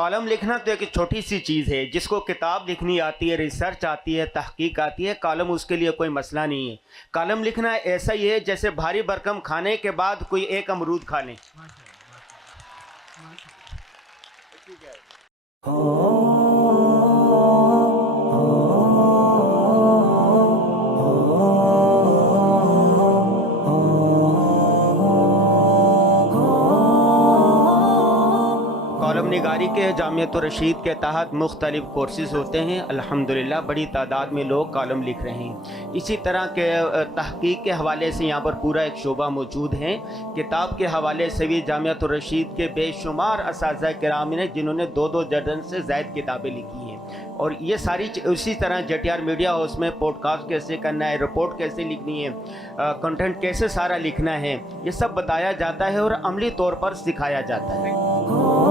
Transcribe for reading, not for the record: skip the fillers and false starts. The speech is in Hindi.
कॉलम लिखना तो एक छोटी सी चीज़ है। जिसको किताब लिखनी आती है, रिसर्च आती है, तहकीक आती है, कॉलम उसके लिए कोई मसला नहीं है। कॉलम लिखना ऐसा ही है जैसे भारी भरकम खाने के बाद कोई एक अमरूद खा ले। कॉलम निगारी के जामियत रशीद के तहत मुख्तलिफ़ कोर्सेज़ होते हैं। अल्हम्दुलिल्लाह बड़ी तादाद में लोग कॉलम लिख रहे हैं। इसी तरह के तहकीक के हवाले से यहाँ पर पूरा एक शोबा मौजूद है। किताब के हवाले से भी जामियत रशीद के बेशुमार असातिज़ा किराम ने जिन्होंने 2-2 दर्जन से ज़ायद किताबें लिखी हैं। और ये सारी उसी तरह JTR मीडिया हाउस में पॉडकास्ट कैसे करना है, रिपोर्ट कैसे लिखनी है, कंटेंट कैसे सारा लिखना है, ये सब बताया जाता है और अमली तौर पर सिखाया जाता है।